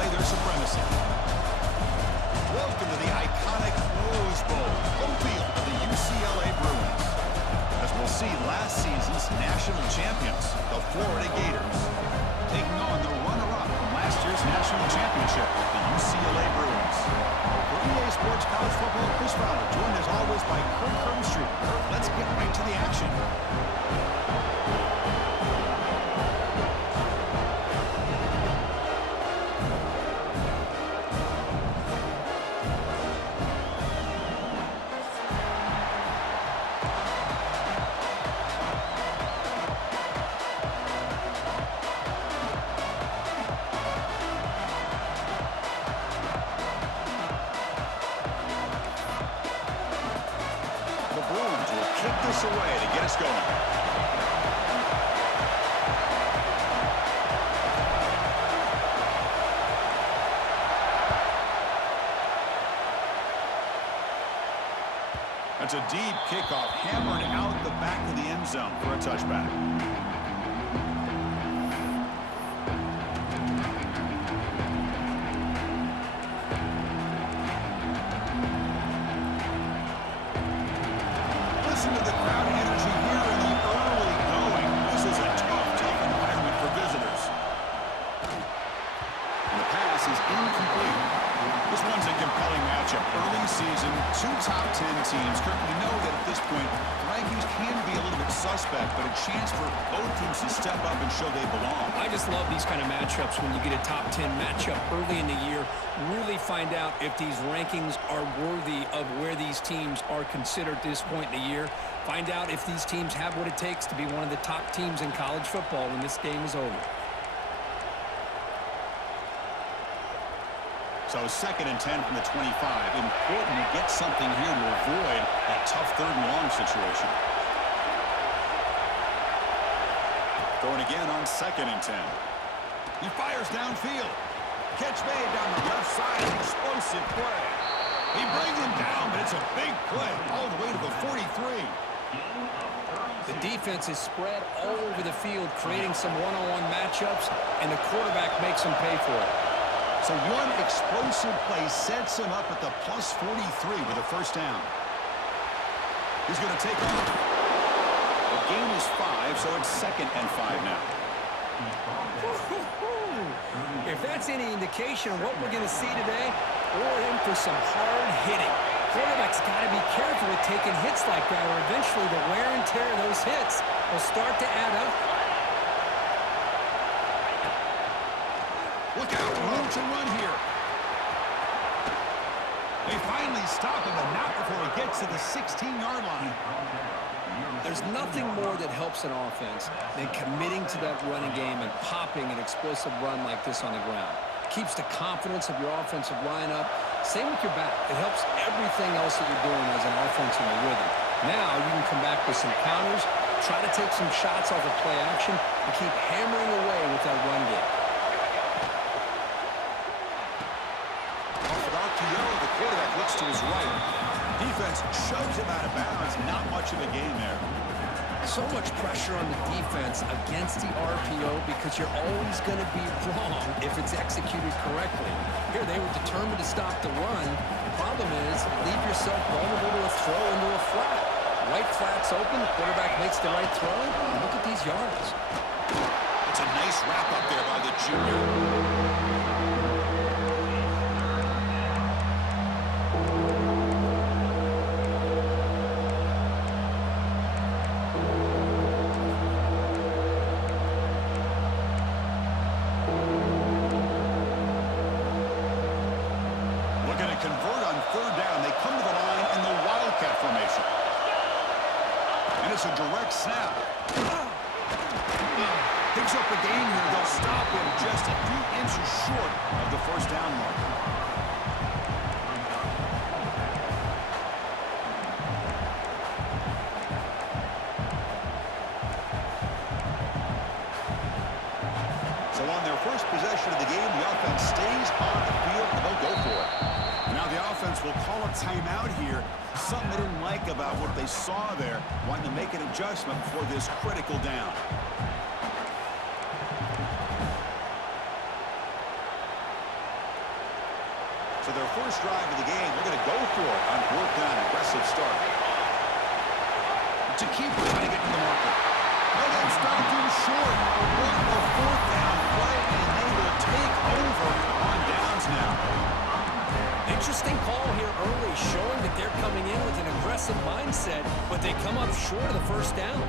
display their supremacy. Welcome to the iconic Rose Bowl, home field of the UCLA Bruins. As we'll see, last season's national champions, the Florida Gators, taking on the runner-up from last year's national championship, the UCLA Bruins. For EA Sports College Football, Chris Fowler, joined as always by Kirk Hermstreet. Kirk, let's get right to the action. Away to get us going. That's a deep kickoff, hammered out the back of the end zone for a touchback. Teams. Kirk, we know that at this point, rankings can be a little bit suspect, but a chance for both teams to step up and show they belong. I just love these kind of matchups when you get a top 10 matchup early in the year. Really find out if these rankings are worthy of where these teams are considered at this point in the year. Find out if these teams have what it takes to be one of the top teams in college football when this game is over. So 2nd and 10 from the 25. Important to get something here to avoid that tough 3rd and long situation. Throwing again on 2nd and 10. He fires downfield. Catch made down the left side. Explosive play. He brings him down, but it's a big play all the way to the 43. The defense is spread all over the field, creating some one-on-one matchups, and the quarterback makes them pay for it. So one explosive play sets him up at the plus 43 with a first down. He's going to take off. The gain is 5, so it's 2nd and 5 now. If that's any indication of what we're going to see today, we're in for some hard hitting. Quarterback's got to be careful with taking hits like that, or eventually the wear and tear of those hits will start to add up. Look out, room to run here. They finally stop him, but not before he gets to the 16-yard line. There's nothing more that helps an offense than committing to that running game and popping an explosive run like this on the ground. Keeps the confidence of your offensive lineup. Same with your back. It helps everything else that you're doing as an offense in the rhythm. Now you can come back with some counters, try to take some shots off of play action, and keep hammering away with that run game. The quarterback looks to his right. Defense shoves him out of bounds. Not much of a gain there. So much pressure on the defense against the RPO because you're always going to be wrong if it's executed correctly. Here, they were determined to stop the run. The problem is, leave yourself vulnerable to a throw into a flat. Right flat's open, the quarterback makes the right throw. Look at these yards. It's a nice wrap up there by the junior. Convert on 3rd down. They come to the line in the Wildcat formation. And it's a direct snap. Picks up the gain here. They'll stop him just a few inches short of the first down mark. So on their first possession of the game, the offense stays on the field and they'll go for it. Now the offense will call a timeout here. Something they didn't like about what they saw there. Wanting to make an adjustment before this critical down. for their first drive of the game. They're going to go for it on fourth down. Aggressive start. To keep trying to get to the marker. No, that's down too short. What a fourth down play, and they will take over on downs now. Interesting call here early, showing that they're coming in with an aggressive mindset, but they come up short of the first down.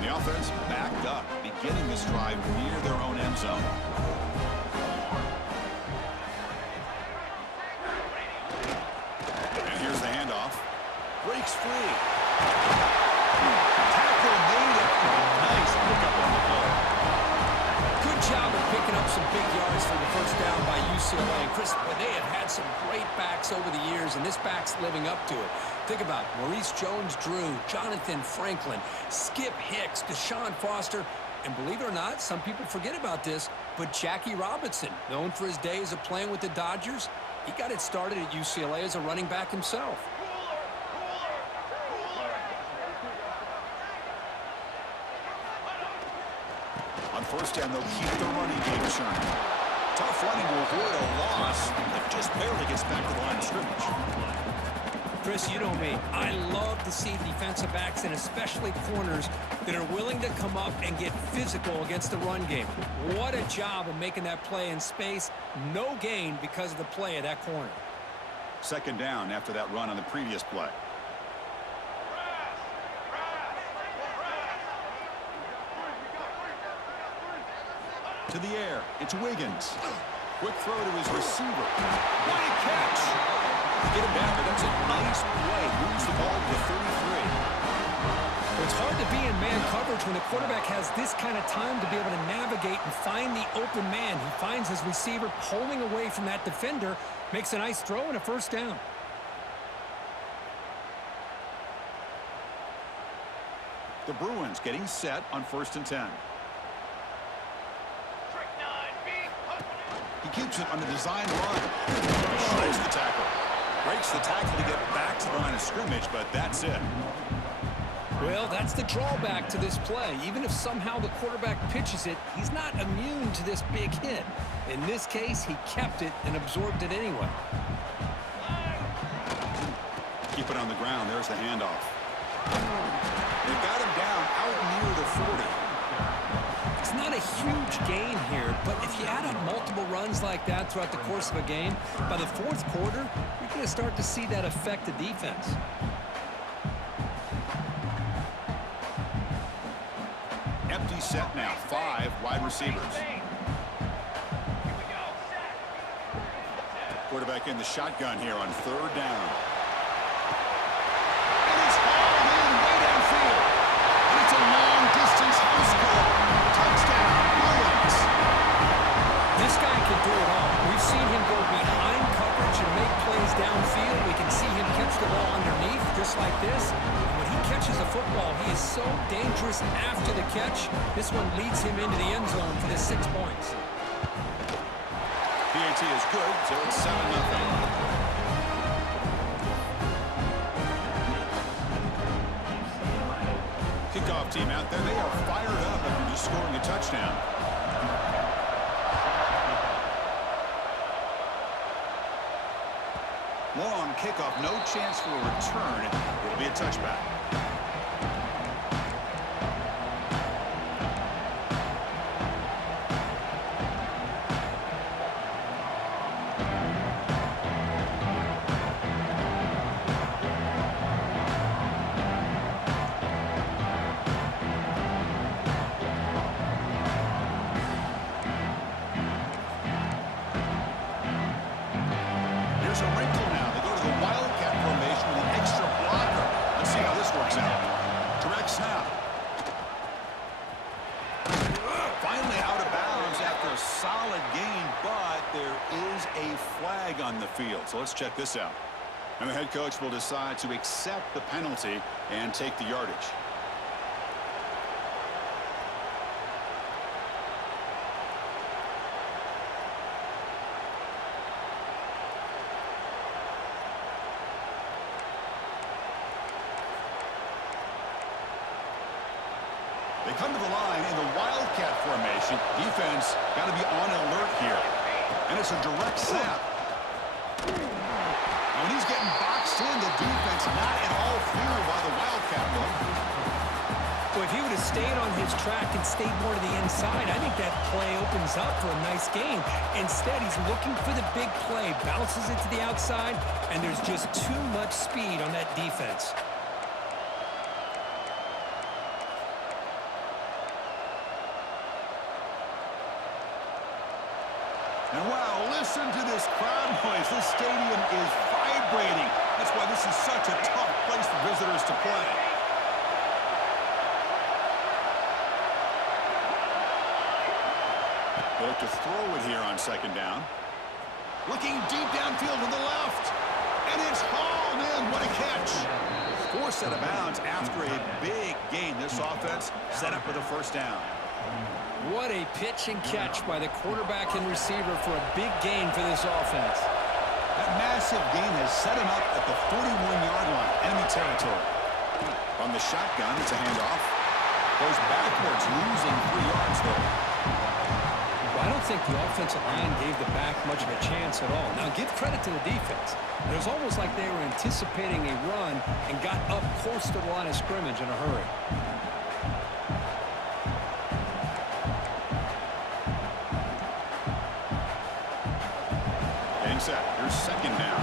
The offense backed up, beginning this drive near their own end zone. And here's the handoff. Breaks free. Tackle made after a nice pickup on the ball. Good job of picking up some big yards for the first down by UCLA. And Chris, they have had some great backs over the years, and this back's living up to it. Think about Maurice Jones-Drew, Jonathan Franklin, Skip Hicks, Deshaun Foster, and believe it or not, some people forget about this, but Jackie Robinson, known for his days of playing with the Dodgers, he got it started at UCLA as a running back himself. On first down, they'll keep the running game churning. Tough running to avoid a loss, but just barely gets back to the line of scrimmage. Chris, you know me. I love to see defensive backs and especially corners that are willing to come up and get physical against the run game. What a job of making that play in space. No gain because of the play of that corner. Second down after that run on the previous play. To the air, it's Wiggins. Quick throw to his receiver. What a catch! Get him down, but that's a nice play. Moves the ball to the 33. It's hard to be in man coverage when the quarterback has this kind of time to be able to navigate and find the open man. He finds his receiver pulling away from that defender, makes a nice throw and a first down. The Bruins getting set on 1st and 10. He keeps it on the design run. Breaks the tackle. Breaks the tackle to get back to the line of scrimmage, but that's it. Well, that's the drawback to this play. Even if somehow the quarterback pitches it, he's not immune to this big hit. In this case, he kept it and absorbed it anyway. Keep it on the ground. There's the handoff. They've got him down out near the 40. It's not a huge gain here, but if you add up multiple runs like that throughout the course of a game, by the fourth quarter, you're going to start to see that affect the defense. Empty set now. 5 wide receivers. Quarterback in the shotgun here on 3rd down. And it's hauled in way downfield. And it's a long-distance house call. Touchdown, Bruins. This guy can do it all. We've seen him go behind coverage and make plays downfield. We can see him catch the ball underneath, just like this. And when he catches a football, he is so dangerous after the catch. This one leads him into the end zone for the 6 points. PAT is good, so it's 7-0. Kickoff team out there. They are fired up after just scoring a touchdown. Long kickoff, no chance for a return. It'll be a touchback. Here's a wrinkle now. They go to the Wildcat formation with an extra blocker. Let's see how this works out. Direct snap. Finally out of bounds after a solid gain, but there is a flag on the field. So let's check this out. And the head coach will decide to accept the penalty and take the yardage. They come to the line in the Wildcat formation. Defense got to be on alert here. And it's a direct snap. When he's getting boxed in, the defense not at all fooled by the Wildcat look. Well, if he would have stayed on his track and stayed more to the inside, I think that play opens up for a nice game. Instead, he's looking for the big play, bounces it to the outside, and there's just too much speed on that defense. And wow, listen to this crowd noise. This stadium is vibrating. That's why this is such a tough place for visitors to play. They look to throw it here on second down. Looking deep downfield to the left. And it's hauled in. What a catch. Forced out of bounds after a big gain. This offense set up with a first down. What a pitch and catch by the quarterback and receiver for a big gain for this offense. That massive gain has set him up at the 41-yard line, enemy territory. From the shotgun, it's a handoff. Goes backwards, losing 3 yards there. Well, I don't think the offensive line gave the back much of a chance at all. Now, give credit to the defense. It was almost like they were anticipating a run and got up close to the line of scrimmage in a hurry. Set. Here's second down.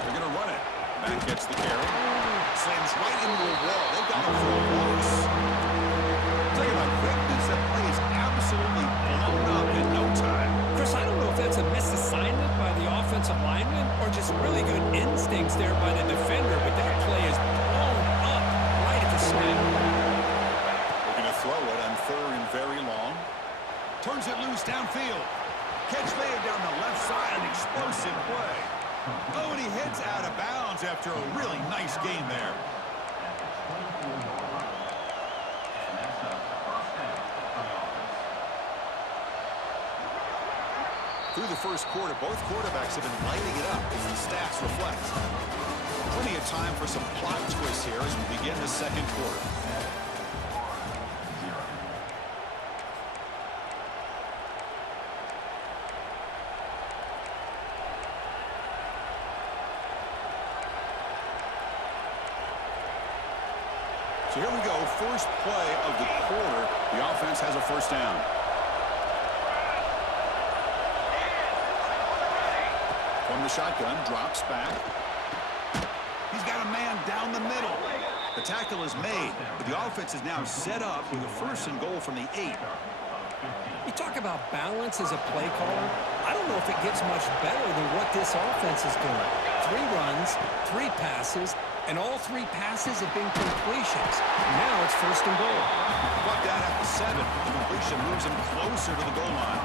They're going to run it. Back gets the carry. Slams right into a wall. They've got him for a loss. Talk about quickness. That play is absolutely blown up in no time. Chris, I don't know if that's a misassignment by the offensive lineman or just really good instincts there by the defender, but that play is blown up right at the snap. They're going to throw it on third and very long. Turns it loose downfield. Catch made down the left side, an explosive play. Oh, and he hits out of bounds after a really nice gain there. Through the first quarter, both quarterbacks have been lighting it up as the stats reflect. Plenty of time for some plot twists here as we begin the second quarter. So here we go, first play of the quarter. The offense has a first down. From the shotgun, drops back. He's got a man down the middle. The tackle is made, but the offense is now set up with a first and goal from the 8. You talk about balance as a play caller. I don't know if it gets much better than what this offense is doing. 3 runs, 3 passes, and all 3 passes have been completions. Now it's first and goal. Brought down at the 7. The completion moves him closer to the goal line.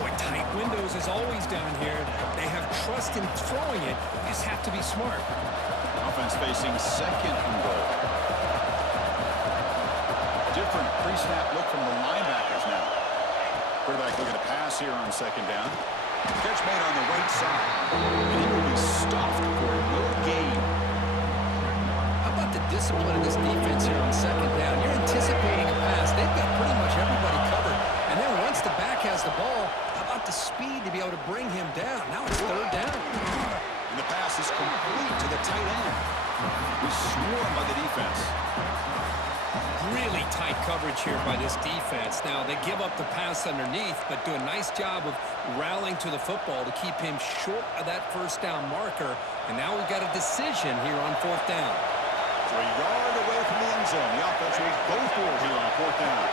Boy, tight windows as always down here. They have trust in throwing it. You just have to be smart. Offense facing second and goal. Different pre-snap look from the linebackers now. Quarterback looking to pass here on second down. Catch made on the right side. And he will be stuffed for no gain. How about the discipline of this defense here on second down? You're anticipating a pass. They've got pretty much everybody covered. And then once the back has the ball, how about the speed to be able to bring him down? Now it's third down. And the pass is complete to the tight end. He's swarmed by the defense. Really tight coverage here by this defense. Now, they give up the pass underneath, but do a nice job of rallying to the football to keep him short of that first down marker. And now we've got a decision here on fourth down. So a yard away from the end zone. The offense will go for it here on fourth down.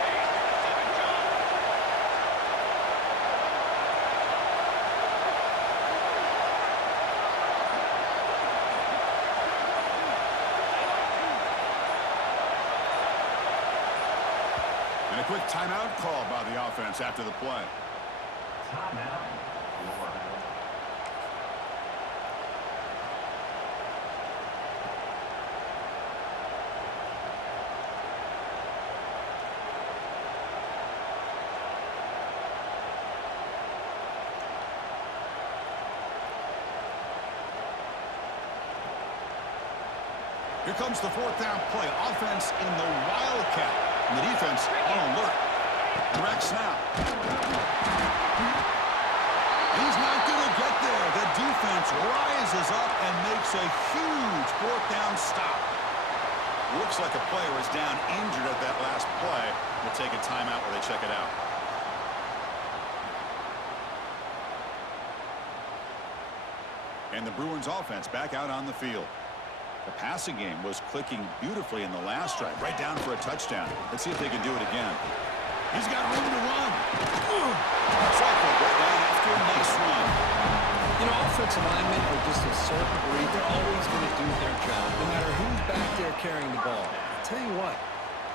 And a quick timeout call by the offense after the play. Timeout. Here comes the fourth down play. Offense in the Wildcat. And the defense on alert. Direct snap. He's not going to get there. The defense rises up and makes a huge fourth down stop. Looks like a player is down injured at that last play. We'll take a timeout while they check it out. And the Bruins offense back out on the field. The passing game was clicking beautifully in the last drive, right down for a touchdown. Let's see if they can do it again. He's got room to run. Flacco right down after a nice run. You know, offensive linemen are just a certain breed. They're always going to do their job, no matter who's back there carrying the ball. I'll tell you what,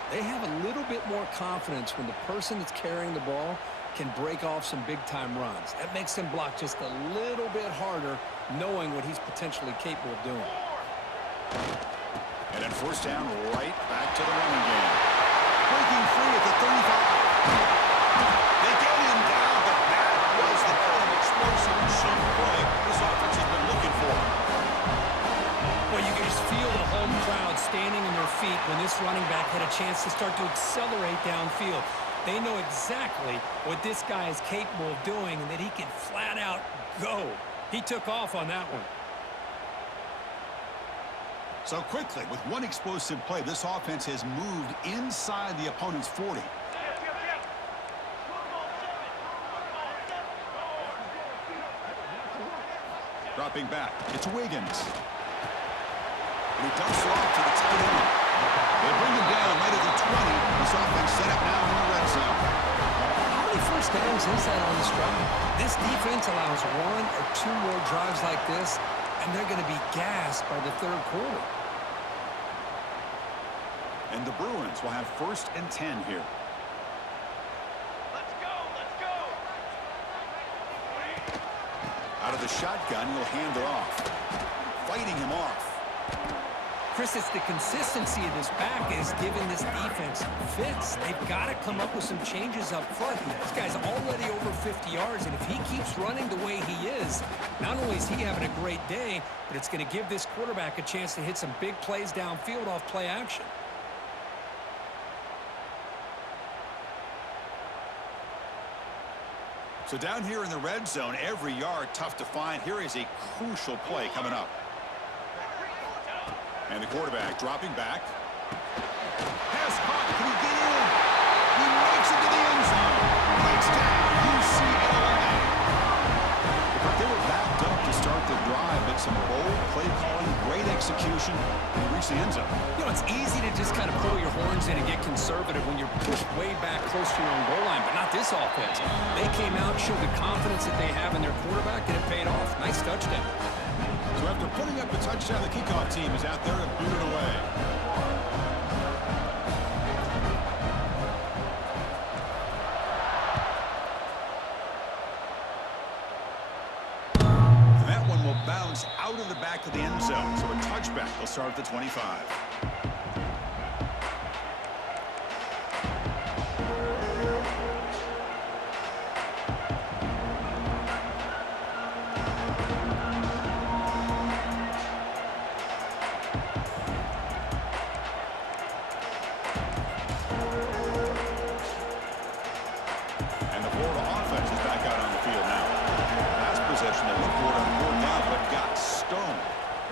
they have a little bit more confidence when the person that's carrying the ball can break off some big-time runs. That makes them block just a little bit harder, knowing what he's potentially capable of doing. And then first down, right back to the running game. Breaking free at the 35. They get him down, but that was the kind of explosive jump play this offense has been looking for. Well, you can just feel the home crowd standing on their feet when this running back had a chance to start to accelerate downfield. They know exactly what this guy is capable of doing and that he can flat out go. He took off on that one. So quickly, with one explosive play, this offense has moved inside the opponent's 40. Dropping back, it's Wiggins. And he dumps it off to the tight end. They bring him down right at the 20. This offense set up now in the red zone. How many first downs is that on this drive? This defense allows one or two more drives like this, and they're going to be gassed by the third quarter. And the Bruins will have 1st and 10 here. Let's go, let's go. Out of the shotgun, he'll hand it off. Fighting him off. Chris, it's the consistency of this back is giving this defense fits. They've got to come up with some changes up front. This guy's already over 50 yards, and if he keeps running the way he is, not only is he having a great day, but it's going to give this quarterback a chance to hit some big plays downfield off play action. So down here in the red zone, every yard tough to find. Here is a crucial play coming up. And the quarterback dropping back. Pass caught. Can he get in? He makes it to the end zone. Touchdown, UCLA. They were backed up to start the drive, but some bold play calling, great execution, and he reached the end zone. You know, it's easy to just kind of pull your horns in and get conservative when you're pushed way back close to your own goal line, but not this offense. They came out, showed the confidence that they have in their quarterback, and it paid off. Nice touchdown. So after putting up the touchdown, the kickoff team is out there and boot it away. And that one will bounce out of the back of the end zone. So a touchback will start at the 25.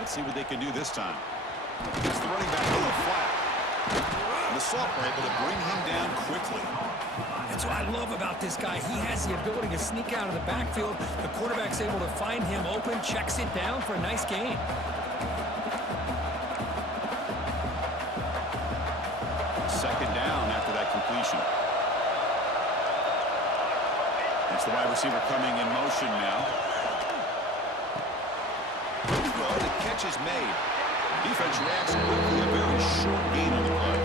See what they can do this time. It's the running back in the flat. And the Saltburn able to bring him down quickly. That's what I love about this guy. He has the ability to sneak out of the backfield. The quarterback's able to find him open, checks it down for a nice gain. Second down after that completion. It's the wide receiver coming in motion now. The catch is made. Defense reacts quickly. A very short gain on the play.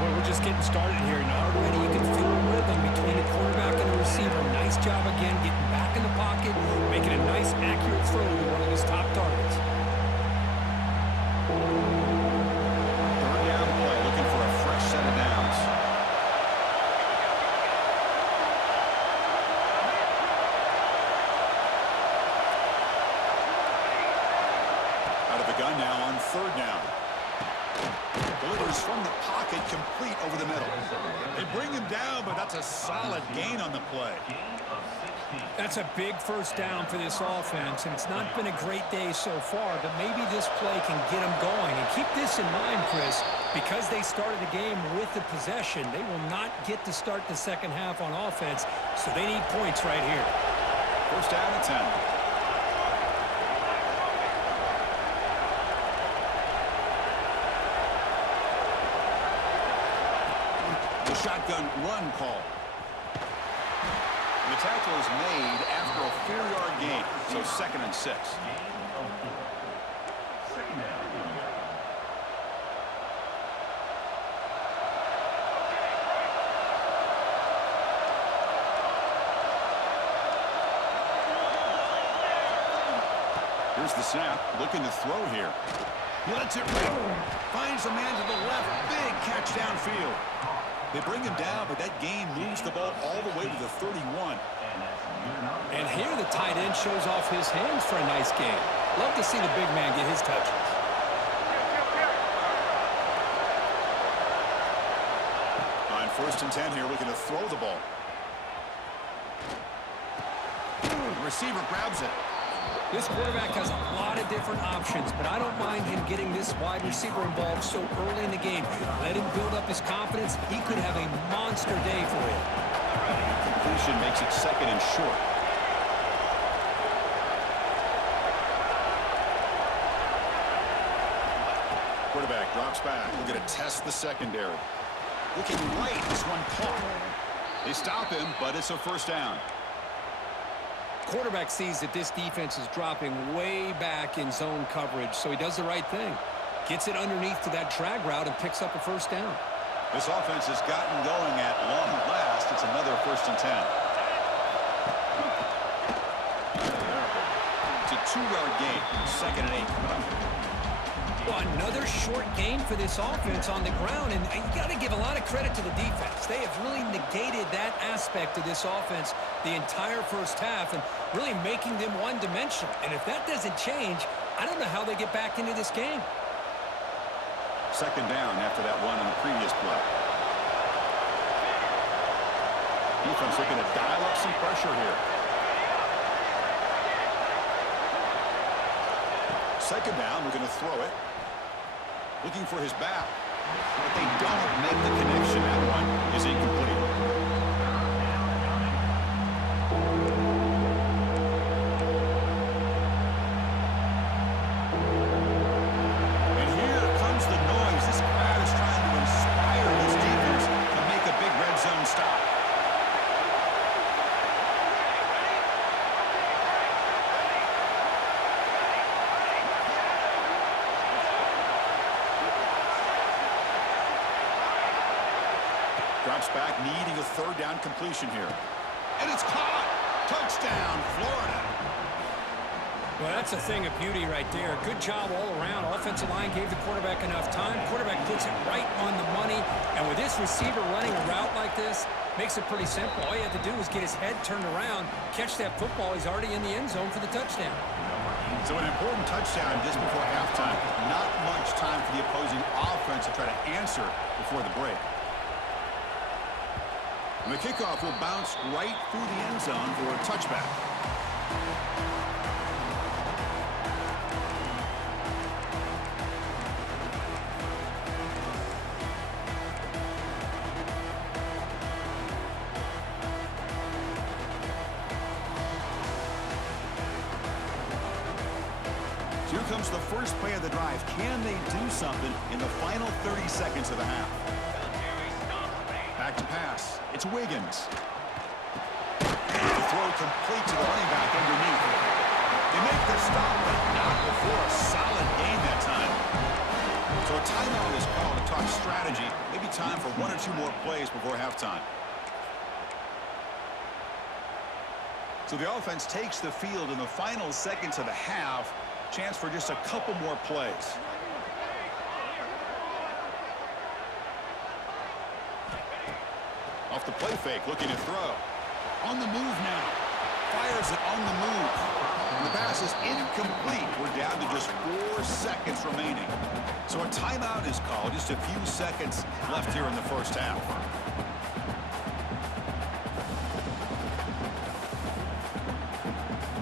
Well, we're just getting started here, and already you can feel a rhythm between the quarterback and the receiver. Nice job again, getting back in the pocket, making a nice, accurate throw to one of his top targets. Third down play, looking for a fresh set of downs. Out of the gun now on third down. Delivers from the pocket, complete over the middle. They bring him down, but that's a solid gain on the play. That's a big first down for this offense, and it's not been a great day so far, but maybe this play can get them going. And keep this in mind, Chris, because they started the game with the possession, they will not get to start the second half on offense, so they need points right here. First down and 10. The shotgun run call. The tackle is made after a 4-yard gain, so 2nd and 6. Here's the snap, looking to throw here. He lets it rip. Finds a man to the left. Big catch downfield. They bring him down, but that gain moves the ball all the way to the 31. And here the tight end shows off his hands for a nice gain. Love to see the big man get his touches. On 1st and 10 here, looking to throw the ball. Receiver grabs it. This quarterback has a lot of different options, but I don't mind him getting this wide receiver involved so early in the game. Let him build up his confidence. He could have a monster day for him. Completion makes it 2nd and short. Quarterback drops back. We're going to test the secondary. Looking right, this one caught. They stop him, but it's a first down. Quarterback sees that this defense is dropping way back in zone coverage, so he does the right thing. Gets it underneath to that drag route and picks up a first down. This offense has gotten going at long last. It's another 1st and 10. It's a 2-yard gain. 2nd and 8 coming up. Well, another short game for this offense on the ground, and you got to give a lot of credit to the defense. They have really negated that aspect of this offense the entire first half and really making them one-dimensional. And if that doesn't change, I don't know how they get back into this game. 2nd down after that one on the previous play. Defense looking to dial up some pressure here. 2nd down, we're going to throw it. Looking for his back. But they don't make the connection. That one is incomplete. And here comes the noise. This crowd is trying to inspire this defense to make a big red zone stop. Drops back, needing a 3rd down completion here. And it's caught. Touchdown, Florida. Well, that's a thing of beauty right there. Good job all around. Offensive line gave the quarterback enough time. Quarterback puts it right on the money. And with this receiver running a route like this, makes it pretty simple. All you have to do is get his head turned around, catch that football. He's already in the end zone for the touchdown. So an important touchdown just before halftime. Not much time for the opposing offense to try to answer before the break. And the kickoff will bounce right through the end zone for a touchback. Here comes the first play of the drive. Can they do something in the final 30 seconds of the half? Back to pass. It's Wiggins. The throw complete to the running back underneath. They make the stop, but not before a solid gain that time. So a timeout is called to talk strategy. Maybe time for 1 or 2 more plays before halftime. So the offense takes the field in the final seconds of the half. Chance for just a couple more plays. Off the play fake, looking to throw. On the move now. Fires it on the move. The pass is incomplete. We're down to just 4 seconds remaining. So a timeout is called. Just a few seconds left here in the first half.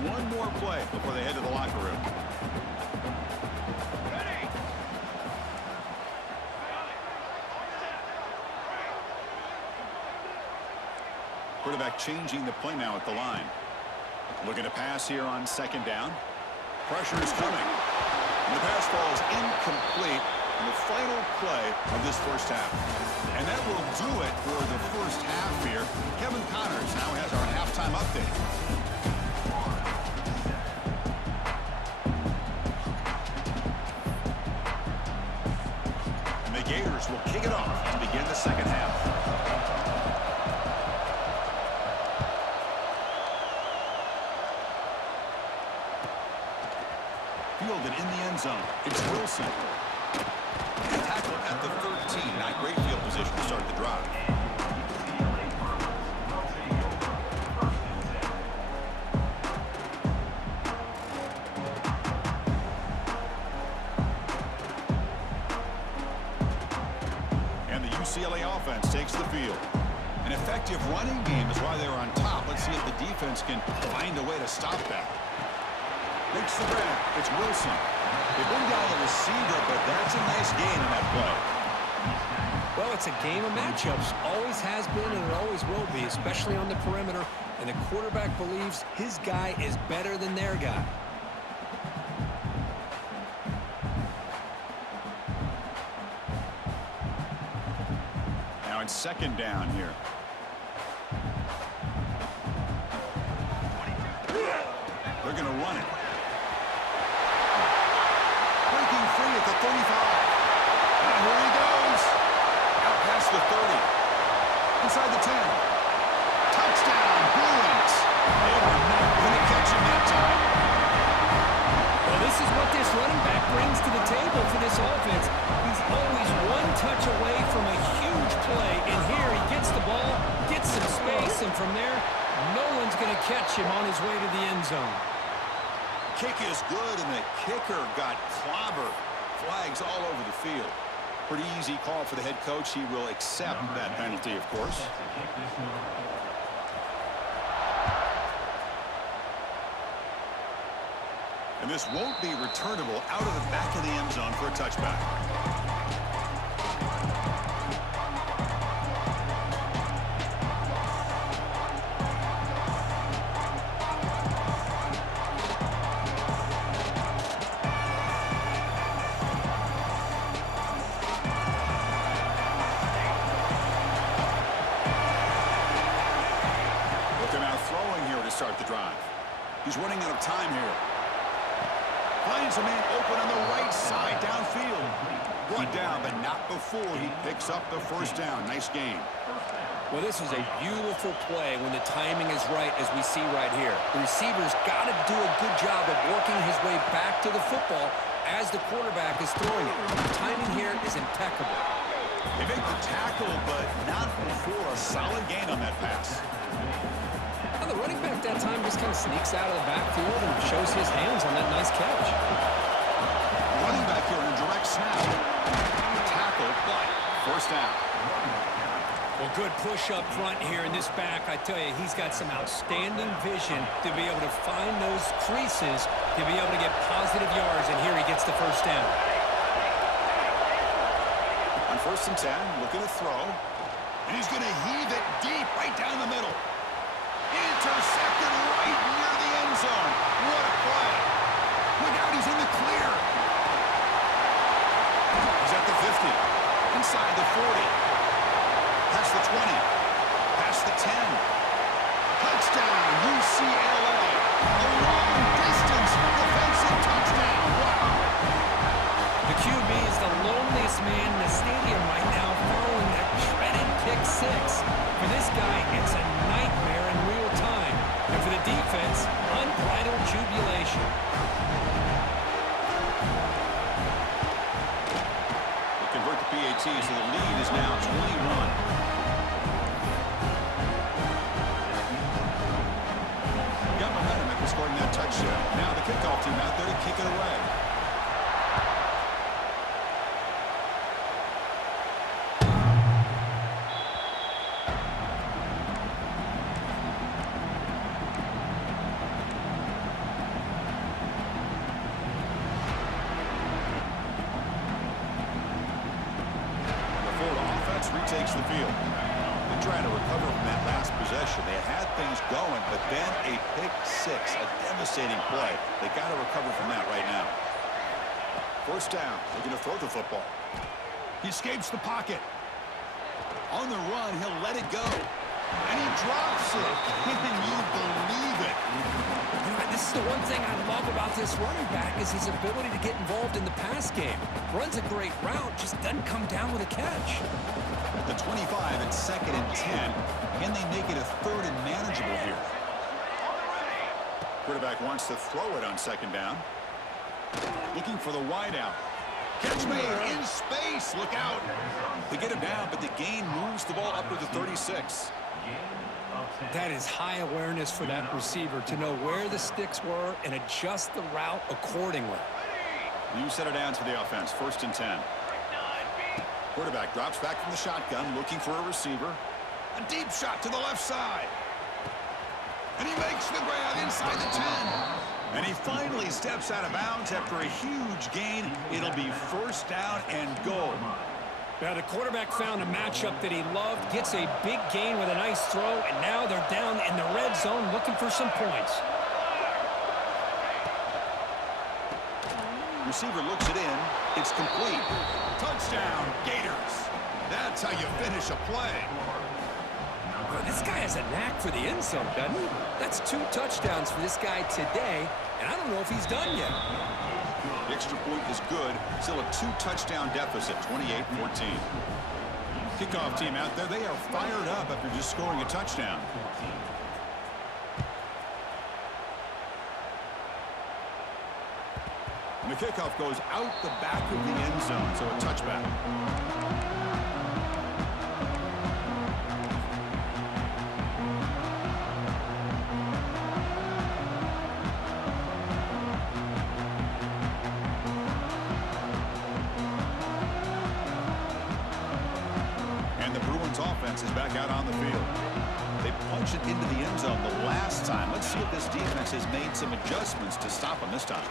One more play before they head to the locker room. Quarterback changing the play now at the line. Looking to pass here on second down. Pressure is coming. And the pass falls incomplete in the final play of this first half. And that will do it for the first half here. Kevin Connors now has our halftime update. And the Gators will kick it off to begin the second half. Fielded in the end zone. It's Wilson. Tackle at the 13. Not great field position to start the drive. And the UCLA offense takes the field. An effective running game is why they were on top. Let's see if the defense can find a way to stop that. Makes the grab. It's Wilson. They bring down the receiver, but that's a nice gain in that play. Well, it's a game of matchups. Always has been and it always will be, especially on the perimeter. And the quarterback believes his guy is better than their guy. Now it's second down here. They're going to run it. Breaking free at the 35. And here he goes. Out past the 30. Inside the 10. Touchdown, Bruins. They were not going to catch him that time. Well, this is what this running back brings to the table for this offense. He's always one touch away from a huge play. And here he gets the ball, gets some space, and from there, no one's going to catch him on his way to the end zone. Kick is good, and the kicker got clobbered. Flags all over the field. Pretty easy call for the head coach. He will accept that penalty, of course. And this won't be returnable out of the back of the end zone for a touchback. Start the drive. He's running out of time here. Finds a man open on the right side downfield. Brought down, but not before he picks up the first down. Nice game. Well, this is a beautiful play when the timing is right, as we see right here. The receiver's got to do a good job of working his way back to the football as the quarterback is throwing it. The timing here is impeccable. They make the tackle, but not before a solid gain on that pass. Well, the running back that time just kind of sneaks out of the backfield and shows his hands on that nice catch. Running back here in a direct snap. Tackle, but first down. Well, good push up front here in this back. I tell you, he's got some outstanding vision to be able to find those creases, to be able to get positive yards, and here he gets the first down. On 1st and 10, looking to throw. And he's going to heave it deep right down the middle. Intercepted right near the end zone. What a play. Look out, he's in the clear. He's at the 50. Inside the 40. Past the 20. Past the 10. Touchdown, UCLA. A long-distance defensive touchdown. Wow. The QB is the loneliest man in the stadium right now following that shredded pick six. For this guy, it's a nightmare in real time. And for the defense, unbridled jubilation. They convert the PAT, so the lead is now 21. Got momentum after scoring that touchdown. Now the kickoff team out there to kick it away. Retakes the field. They're trying to recover from that last possession. They had things going, but then a pick six, a devastating play. They got to recover from that right now. First down. They're going to throw the football. He escapes the pocket. On the run, he'll let it go. And he drops it. Can you believe it? This is the one thing I love about this running back is his ability to get involved in the pass game. Runs a great route, just doesn't come down with a catch. At the 25, it's 2nd and 10. Can they make it a 3rd and manageable here? Quarterback wants to throw it on 2nd down. Looking for the wide out. Catch made in space. Look out. They get him down, but the gain moves the ball up to the 36. That is high awareness for that receiver to know where the sticks were and adjust the route accordingly. New set of downs for the offense. 1st and 10. Quarterback drops back from the shotgun, looking for a receiver. A deep shot to the left side. And he makes the grab inside the 10. And he finally steps out of bounds after a huge gain. It'll be 1st down and goal. Now the quarterback found a matchup that he loved, gets a big gain with a nice throw, and now they're down in the red zone looking for some points. Receiver looks it in. It's complete. Touchdown, Gators. That's how you finish a play. Well, this guy has a knack for the end zone, doesn't he? That's 2 touchdowns for this guy today, and I don't know if he's done yet. The extra point is good. Still a 2-touchdown deficit, 28-14. Kickoff team out there, they are fired up after just scoring a touchdown. And the kickoff goes out the back of the end zone, so a touchback. And the Bruins offense is back out on the field. They punched it into the end zone the last time. Let's see if this defense has made some adjustments to stop them this time.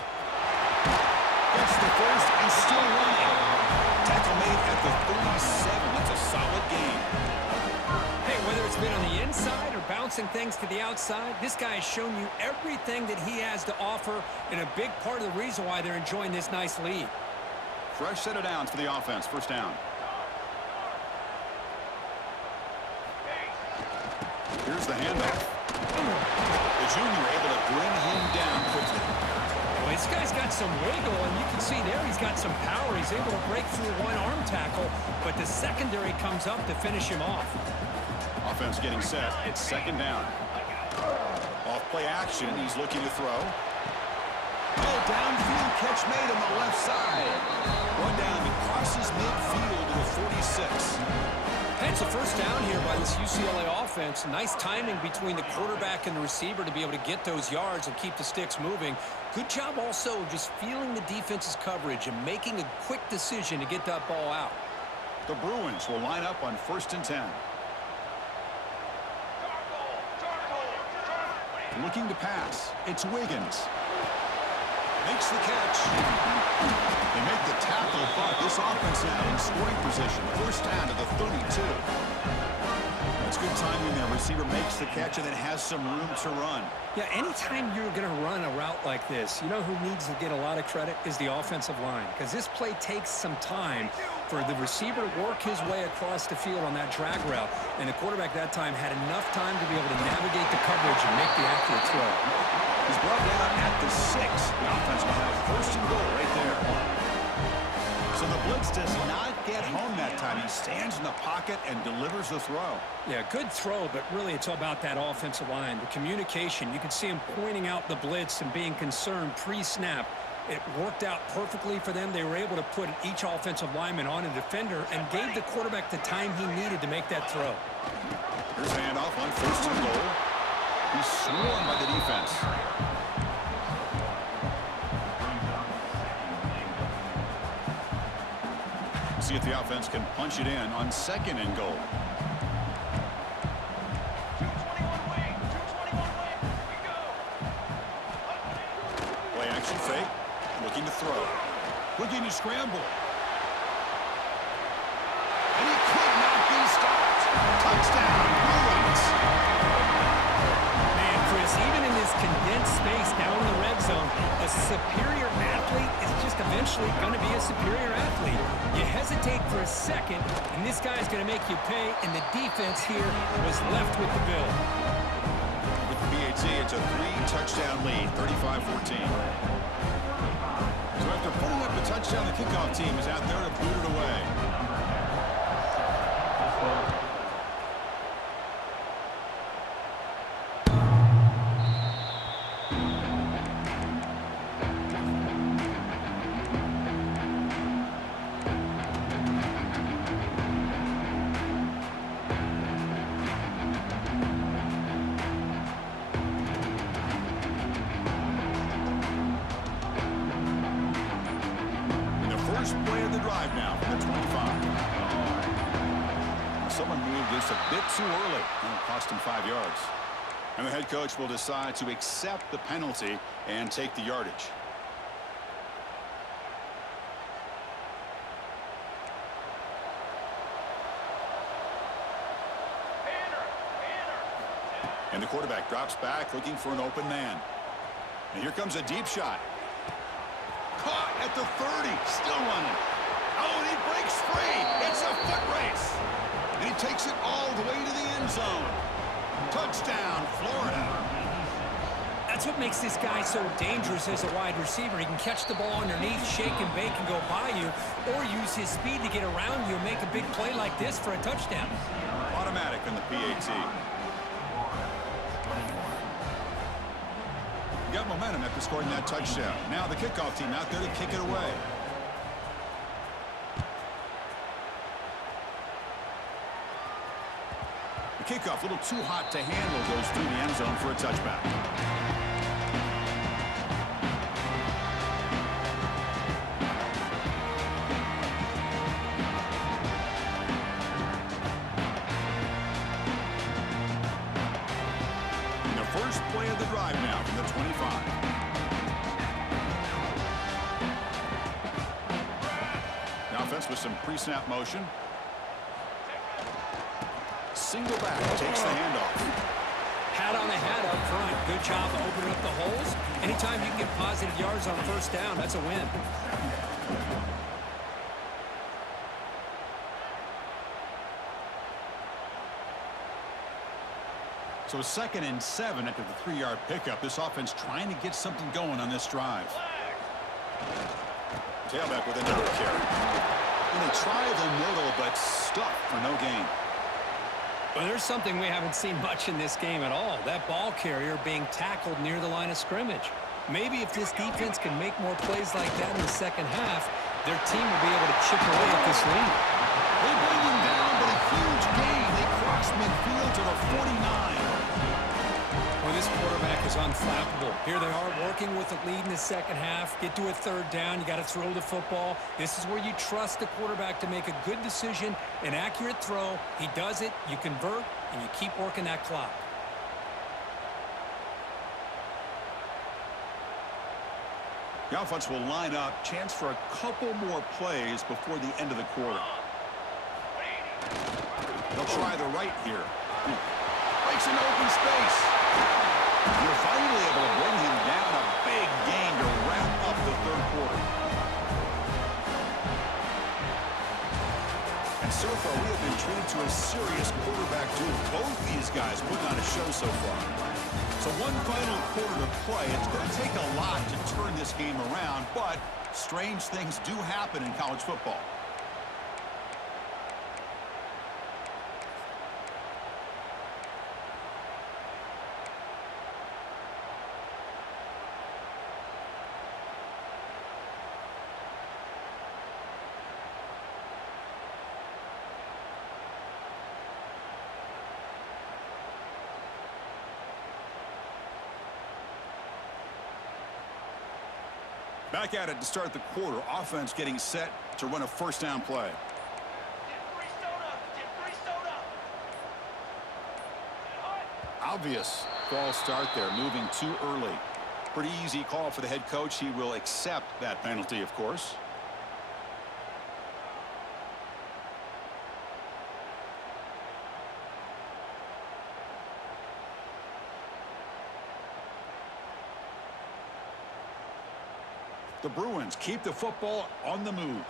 Gets the first and still running. Tackle made at the 37. That's a solid game. Hey, whether it's been on the inside or bouncing things to the outside, this guy has shown you everything that he has to offer and a big part of the reason why they're enjoying this nice lead. Fresh set of downs for the offense. 1st down. Here's the handoff. The junior able to bring him down quickly. Well, this guy's got some wiggle, and you can see there he's got some power. He's able to break through one arm tackle, but the secondary comes up to finish him off. Offense getting set. It's 2nd down. Off play action. He's looking to throw. Oh, downfield catch made on the left side. One down that crosses midfield to the 46. It's a 1st down here by this UCLA offense. Nice timing between the quarterback and the receiver to be able to get those yards and keep the sticks moving. Good job also of just feeling the defense's coverage and making a quick decision to get that ball out. The Bruins will line up on 1st and 10. Looking to pass. It's Wiggins. Makes the catch. They make the tackle, but this offense now in scoring position. 1st down to the 32. That's good timing there. Receiver makes the catch and then has some room to run. Yeah, anytime you're going to run a route like this, you know who needs to get a lot of credit is the offensive line, because this play takes some time for the receiver to work his way across the field on that drag route, and the quarterback that time had enough time to be able to navigate the coverage and make the accurate throw. He's brought down at the 6. The offense will have 1st and goal right there. So the blitz does not get home that time. He stands in the pocket and delivers the throw. Yeah, good throw, but really it's all about that offensive line. The communication, you can see him pointing out the blitz and being concerned pre-snap. It worked out perfectly for them. They were able to put each offensive lineman on a defender and gave the quarterback the time he needed to make that throw. Here's handoff on 1st and goal. He's swarmed by the defense. See if the offense can punch it in on 2nd and goal. Play action fake. Looking to throw. Looking to scramble. And he could not be stopped. Touchdown, Bruins. Man, Chris, even in this condensed space down in the red zone, a superior athlete is just eventually going to be a superior athlete. You hesitate for a second, and this guy's going to make you pay, and the defense here was left with the bill. With the PAT, it's a 3-touchdown lead, 35-14. So after putting up the touchdown, the kickoff team is out there to boot it away. First play of the drive now from the 25. Someone moved this a bit too early. It'll cost him 5 yards. And the head coach will decide to accept the penalty and take the yardage. And the quarterback drops back looking for an open man. And here comes a deep shot. Caught at the 30, still running. Oh, and he breaks free. It's a foot race. And he takes it all the way to the end zone. Touchdown, Florida. That's what makes this guy so dangerous as a wide receiver. He can catch the ball underneath, shake and bake and go by you, or use his speed to get around you and make a big play like this for a touchdown. Automatic on the PAT. Got momentum after scoring that touchdown. Now the kickoff team out there to kick it away. The kickoff, a little too hot to handle, goes through the end zone for a touchback. First play of the drive now from the 25. The offense with some pre-snap motion. Single back takes the handoff. Hat on the hat up front. Good job of opening up the holes. Anytime you can get positive yards on first down, that's a win. So 2nd and 7 after the 3-yard pickup. This offense trying to get something going on this drive. Tailback with another carry. And they try the middle, but stuck for no gain. Well, there's something we haven't seen much in this game at all. That ball carrier being tackled near the line of scrimmage. Maybe if this defense can make more plays like that in the second half, their team will be able to chip away at this lead. They bring him down, but a huge gain. They cross midfield to the 49. Well, this quarterback is unflappable. Here they are working with the lead in the second half. Get to a third down. You got to throw the football. This is where you trust the quarterback to make a good decision, an accurate throw. He does it, you convert, and you keep working that clock. The offense will line up. Chance for a couple more plays before the end of the quarter. They'll try the right here. Breaks into open space. You're finally able to bring him down. A big gain to wrap up the third quarter. And so far, we have been treated to a serious quarterback duel. Both these guys putting on a show so far. So one final quarter to play. It's going to take a lot to turn this game around, but strange things do happen in college football. Back at it to start the quarter. Offense getting set to run a first down play. Obvious false start there, moving too early. Pretty easy call for the head coach. He will accept that penalty, of course. The Bruins keep the football on the move.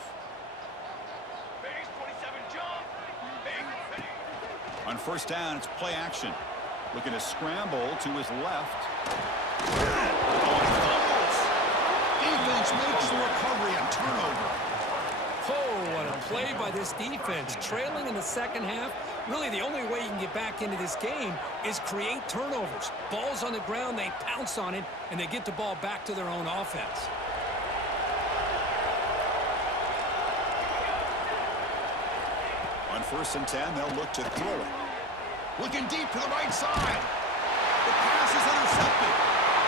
On first down, it's play action. Looking to scramble to his left. Defense makes the recovery and turnover. Oh, what a play by this defense. Trailing in the second half, really the only way you can get back into this game is create turnovers. Ball's on the ground, they pounce on it, and they get the ball back to their own offense. On first and 10, they'll look to throw it. Looking deep to the right side. The pass is intercepted.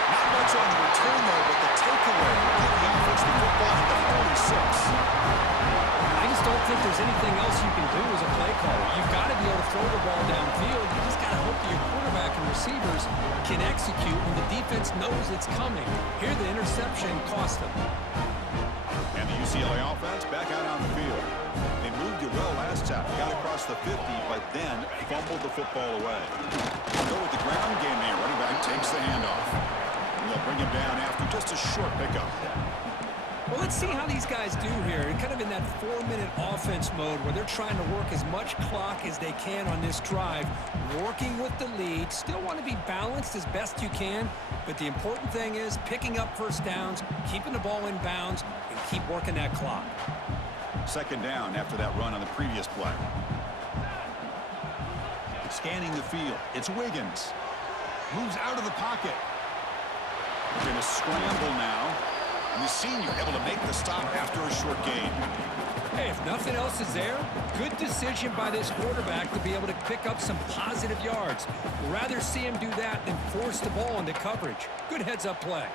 Not much on the return there, but the takeaway will give the offense the football at the 46. I just don't think there's anything else you can do as a play caller. You've got to be able to throw the ball downfield. You just got to hope that your quarterback and receivers can execute when the defense knows it's coming. Here, the interception cost them. And the UCLA offense back out on the field. They moved it well last time. Got across the 50, but then fumbled the football away. Go with the ground game there. Running back takes the handoff. And they'll bring him down after just a short pickup. Well, let's see how these guys do here. Kind of in that 4-minute offense mode where they're trying to work as much clock as they can on this drive, working with the lead. Still want to be balanced as best you can, but the important thing is picking up first downs, keeping the ball in bounds, and keep working that clock. Second down after that run on the previous play. Scanning the field. It's Wiggins. Moves out of the pocket. They're going to scramble now. And the senior able to make the stop after a short gain. Hey, if nothing else is there, good decision by this quarterback to be able to pick up some positive yards. We'd rather see him do that than force the ball into coverage. Good heads-up play.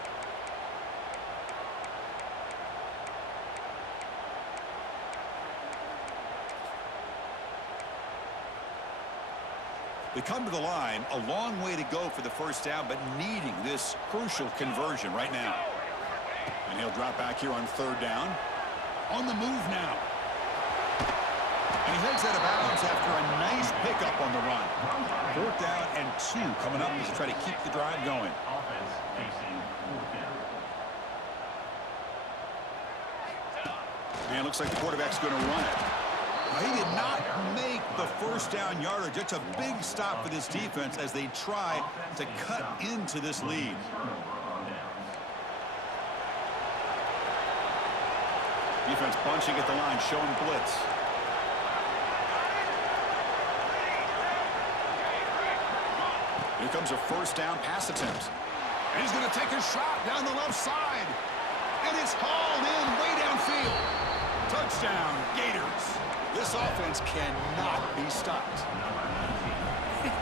They come to the line, a long way to go for the first down, but needing this crucial conversion right now. And he'll drop back here on third down. On the move now. And he heads out of bounds after a nice pickup on the run. Fourth down and 2 coming up as they try to keep the drive going. Offense facing fourth down. And it looks like the quarterback's going to run it. He did not make the first down yardage. It's a big stop for this defense as they try to cut into this lead. Defense bunching at the line, showing blitz. Here comes a first down pass attempt. And he's going to take a shot down the left side. And it's hauled in way downfield. Touchdown, Gators. This offense cannot be stopped.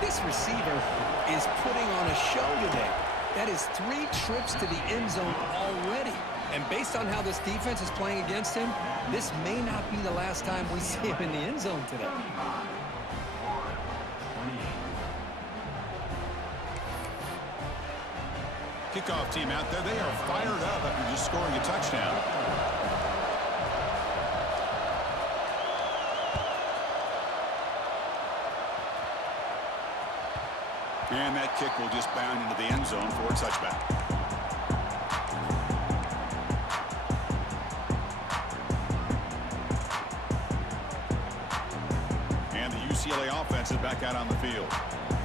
This receiver is putting on a show today. That is 3 trips to the end zone already. And based on how this defense is playing against him, this may not be the last time we see him in the end zone today. Kickoff team out there, they are fired up after just scoring a touchdown. And that kick will just bound into the end zone for a touchback. And the UCLA offense is back out on the field.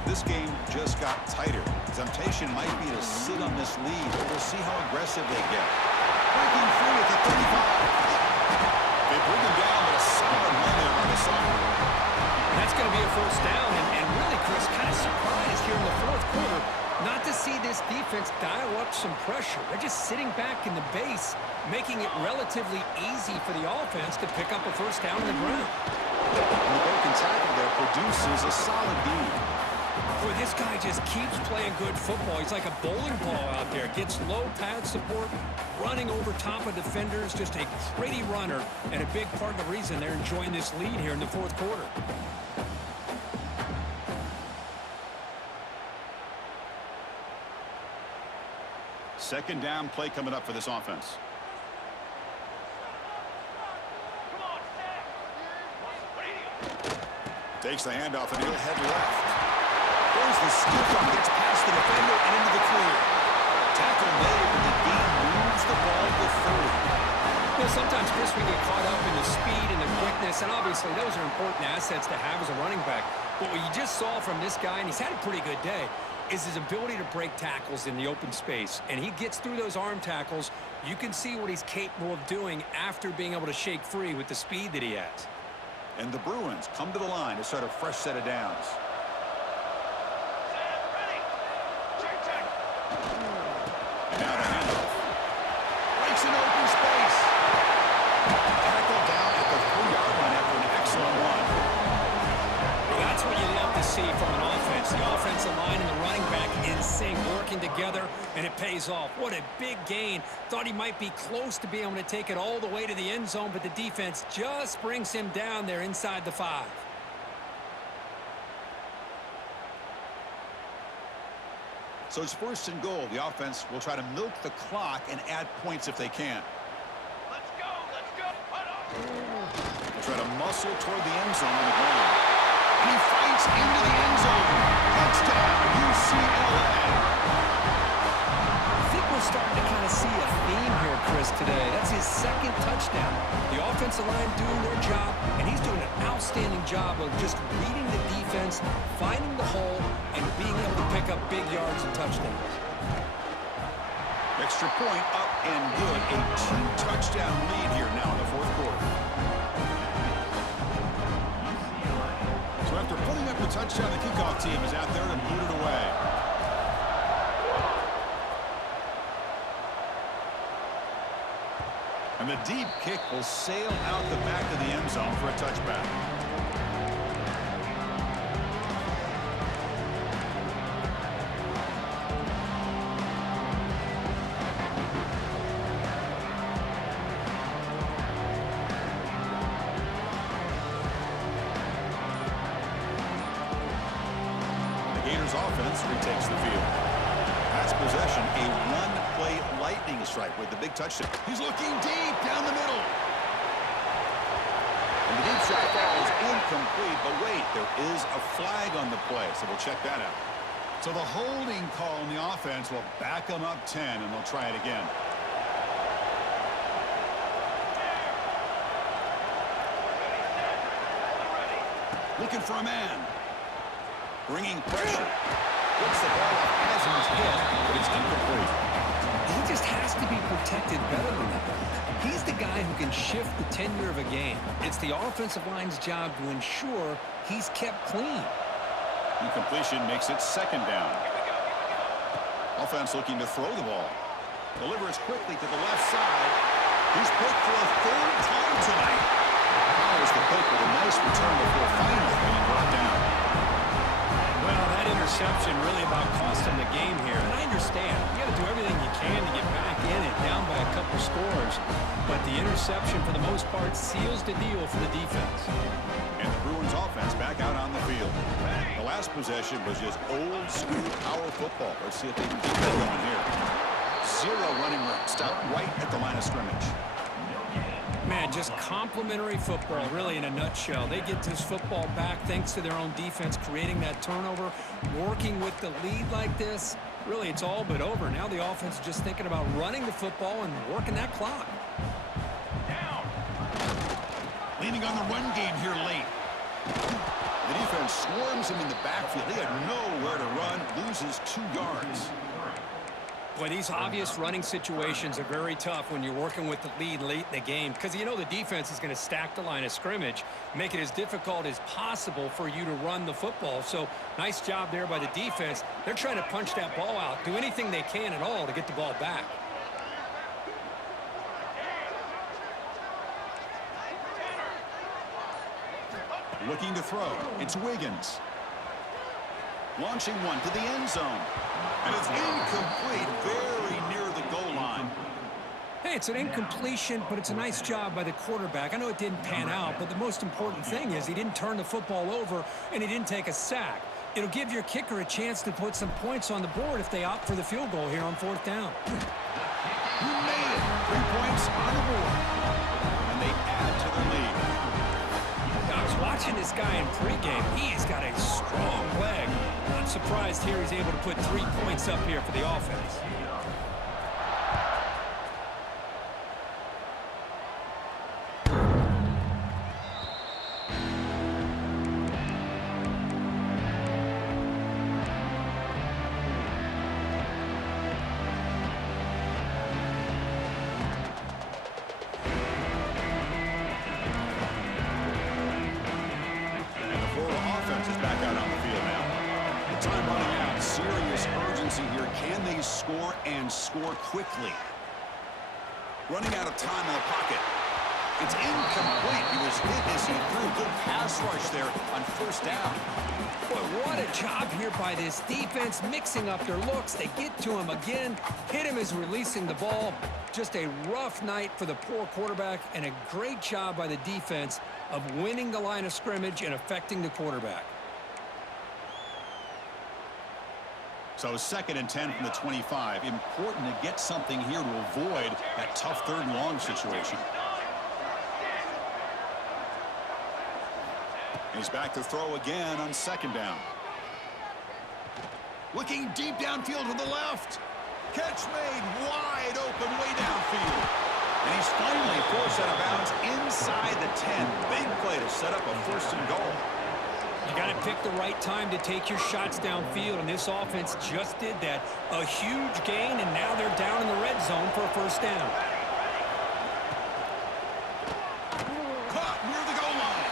This game just got tighter. Temptation might be to sit on this lead, but we'll see how aggressive they get. Breaking free at the 35. They bring him down, but a solid run there on the side. That's going to be a first down, and really, Chris, kind of surprised here in the fourth quarter not to see this defense dial up some pressure. They're just sitting back in the base, making it relatively easy for the offense to pick up a first down on the ground. And the broken tackle there produces a solid gain. Boy, this guy just keeps playing good football. He's like a bowling ball out there. Gets low pad support, running over top of defenders. Just a pretty runner, and a big part of the reason they're enjoying this lead here in the fourth quarter. Second down play coming up for this offense. Takes the handoff and he'll head left. There's the skip on, gets past the defender and into the clear. Tackle made, but the game moves the ball to 30. You know, sometimes, Chris, we get caught up in the speed and the quickness, and obviously those are important assets to have as a running back. But what you just saw from this guy, and he's had a pretty good day, is his ability to break tackles in the open space. And he gets through those arm tackles. You can see what he's capable of doing after being able to shake free with the speed that he has. And the Bruins come to the line to start a fresh set of downs. And now the handoff. Breaks in open space. Tackle down at the 3-yard line after an excellent run. That's what you love to see from an offense. The offensive line and the running back in sync, working together, and it pays off. What a big gain. Thought he might be close to being able to take it all the way to the end zone, but the defense just brings him down there inside the 5. So it's first and goal. The offense will try to milk the clock and add points if they can. Let's go, let's go. They'll try to muscle toward the end zone on the ground. And he fights into the end zone. Touchdown, UCLA. I think we're starting to kind of see a theme here, Chris, today. That's his second touchdown. The offensive line doing their job, and he's doing an outstanding job of just reading the defense, finding the hole, and being able to pick up big yards and touchdowns. Extra point up and good. A 2-touchdown lead here now in the fourth quarter. So after putting up the touchdown, the kickoff team is out there and boot it away. And the deep kick will sail out the back of the end zone for a touchback. Offense retakes the field. Last possession, a one-play lightning strike with the big touchdown. He's looking deep down the middle. And the deep shot falls incomplete, but wait, there is a flag on the play, so we'll check that out. So the holding call on the offense will back them up 10, and they'll try it again. Looking for a man. Bringing pressure. Gets the ball off Asm's head, but it's incomplete. He just has to be protected better than that. He's the guy who can shift the tenure of a game. It's the offensive line's job to ensure he's kept clean. Incompletion makes it second down. Offense looking to throw the ball. Delivers quickly to the left side. He's picked for a third time tonight. Follows the pick with a nice return before finally being brought down. Well, that interception really about cost him the game here. And I understand. You got to do everything you can to get back in it, down by a couple scores. But the interception, for the most part, seals the deal for the defense. And the Bruins offense back out on the field. The last possession was just old school power football. Let's see if they can keep that going here. 0 running room. Stop right at the line of scrimmage. Man, just complimentary football, really, in a nutshell. They get this football back thanks to their own defense, creating that turnover, working with the lead like this. Really, it's all but over. Now the offense is just thinking about running the football and working that clock. Down. Leaning on the run game here late. The defense swarms him in the backfield. He had nowhere to run, loses 2 yards. Boy, these obvious running situations are very tough when you're working with the lead late in the game because you know the defense is going to stack the line of scrimmage, make it as difficult as possible for you to run the football. So nice job there by the defense. They're trying to punch that ball out, do anything they can at all to get the ball back. Looking to throw. It's Wiggins. Launching one to the end zone. And it's incomplete, very near the goal line. Hey, it's an incompletion, but it's a nice job by the quarterback. I know it didn't pan out, but the most important thing is he didn't turn the football over and he didn't take a sack. It'll give your kicker a chance to put some points on the board if they opt for the field goal here on 4th down. You made it. 3 points on the board. And they add to their lead. I was watching this guy in pregame. He's got a strong leg. Not surprised here he's able to put 3 points up here for the offense. Score and score quickly. Running out of time in the pocket. It's incomplete. He was hit as he threw. Good pass rush there on 1st down. Boy, what a job here by this defense, mixing up their looks. They get to him again, hit him as releasing the ball. Just a rough night for the poor quarterback, and a great job by the defense of winning the line of scrimmage and affecting the quarterback. So 2nd and 10 from the 25. Important to get something here to avoid that tough 3rd and long situation. He's back to throw again on 2nd down. Looking deep downfield to the left. Catch made wide open way downfield. And he's finally forced out of bounds inside the 10. Big play to set up a 1st and goal. You got to pick the right time to take your shots downfield, and this offense just did that. A huge gain, and now they're down in the red zone for a 1st down. Caught near the goal line.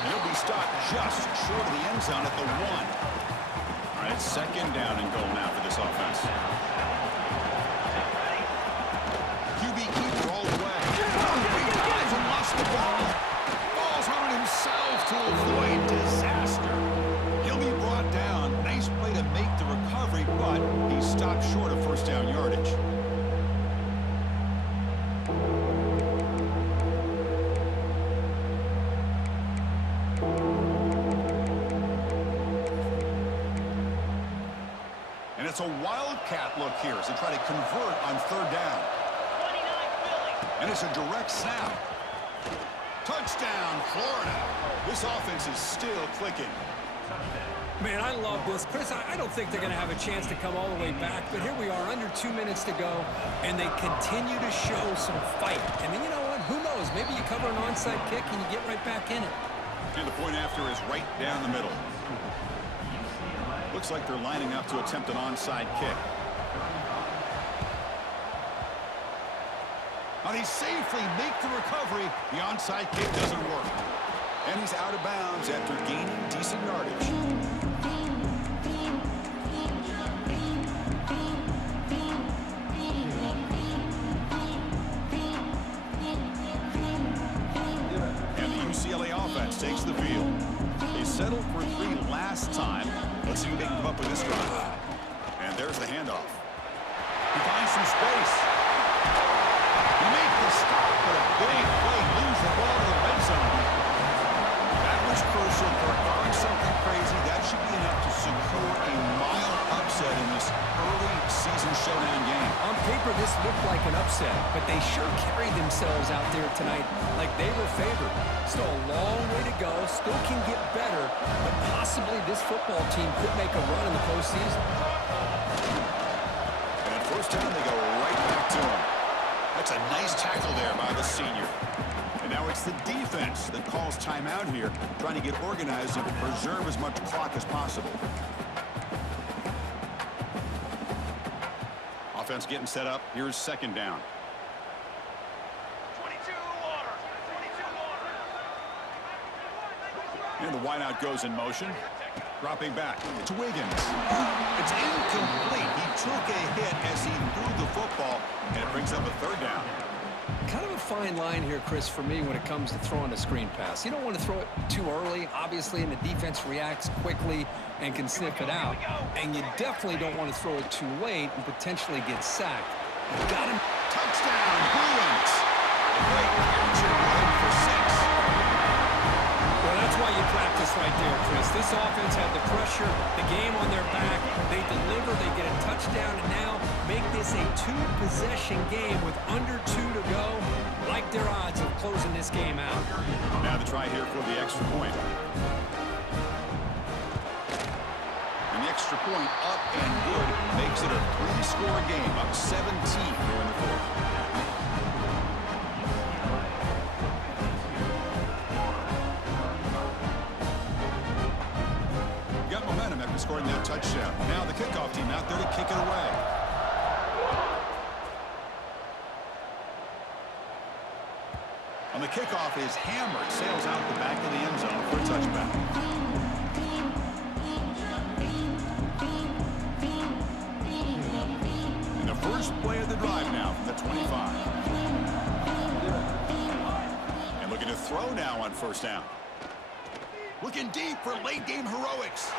And he'll be stopped just short of the end zone at the 1. All right, 2nd down and goal now for this offense. QB keeper all the way. He dives and lost the ball. Falls on himself to avoid disaster. He'll be brought down. Nice play to make the recovery, but he stopped short of 1st down yardage. And it's a wildcat look here as they try to convert on 3rd down. And it's a direct snap. Touchdown, Florida. This offense is still clicking. Man, I love this. Chris, I don't think they're going to have a chance to come all the way back, but here we are, under 2 minutes to go, and they continue to show some fight. And then, you know what? Who knows? Maybe you cover an onside kick and you get right back in it. And the point after is right down the middle. Looks like they're lining up to attempt an onside kick. Now they safely make the recovery. The onside kick doesn't work. And he's out of bounds after gaining decent yardage. And the UCLA offense takes the field. They settled for 3 last time. Let's see who they can come up with this drive. And there's the handoff. He finds some space. He makes the stop, but a big play. Lose the ball to the red zone. That was crucial for barring something crazy. That should be enough to secure a mild upset in this early season showdown game. On paper, this looked like an upset, but they sure carried themselves out there tonight like they were favored. Still a long way to go, still can get better, but possibly this football team could make a run in the postseason. And at 1st down, they go right back to him. That's a nice tackle there by the senior. And now it's the defense that calls timeout here, trying to get organized and preserve as much clock as possible. Offense getting set up. Here's 2nd down. 22 water. 22 water. And the wideout goes in motion. Dropping back. It's Wiggins. It's incomplete. He took a hit as he threw the football, and it brings up a 3rd down. Kind of a fine line here, Chris, for me when it comes to throwing a screen pass. You don't want to throw it too early, obviously, and the defense reacts quickly and can sniff it out. And you definitely don't want to throw it too late and potentially get sacked. You got him. Touchdown, Bruins. Great catch and run for 6. Well, that's why you practice right there, Chris. This offense had the pressure, the game on their back. They deliver, they get a touchdown, and now make this a two-possession game with under 2 to go. Like their odds of closing this game out. Now the try here for the extra point. And the extra point up and good makes it a 3-score game, up 17 here in the fourth. Got momentum after scoring that touchdown. Now the kickoff team out there to kick it away. On the kickoff is hammered, sails out the back of the end zone for a touchback. And the first play of the drive now from the 25. And looking to throw now on first down. Looking deep for late game heroics.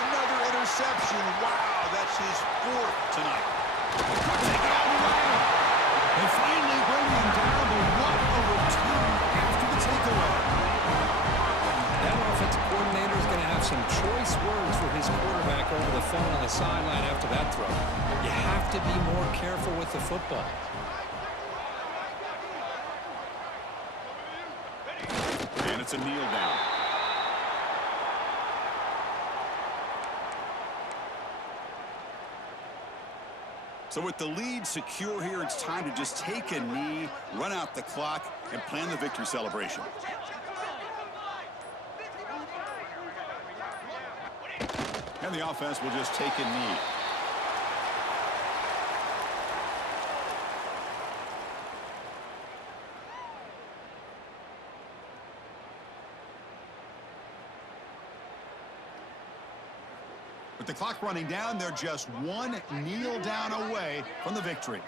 Another interception. Wow, that's his 4th tonight. Take it all the way. They finally bring him down, but what a return after the takeaway. That offensive coordinator is going to have some choice words for his quarterback over the phone on the sideline after that throw. You have to be more careful with the football. And it's a kneel down. So with the lead secure here, it's time to just take a knee, run out the clock, and plan the victory celebration. And the offense will just take a knee. With the clock running down, they're just one kneel down away from the victory.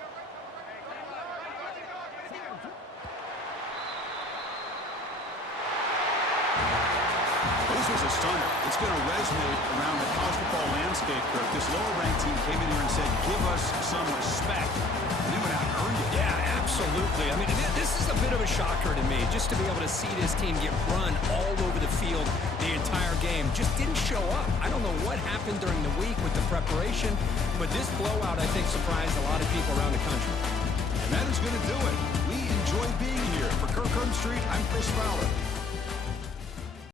This was a stunner. It's going to resonate around the college football landscape, Kirk. This lower-ranked team came in here and said, give us some respect. And they went out and earned it. Yeah, absolutely. I mean, this is a bit of a shocker to me, just to be able to see this team get run all over the field the entire game. Just didn't show up. I don't know what happened during the week with the preparation, but this blowout, I think, surprised a lot of people around the country. And that is going to do it. We enjoy being here. For Kirk Herbstreit, I'm Chris Fowler.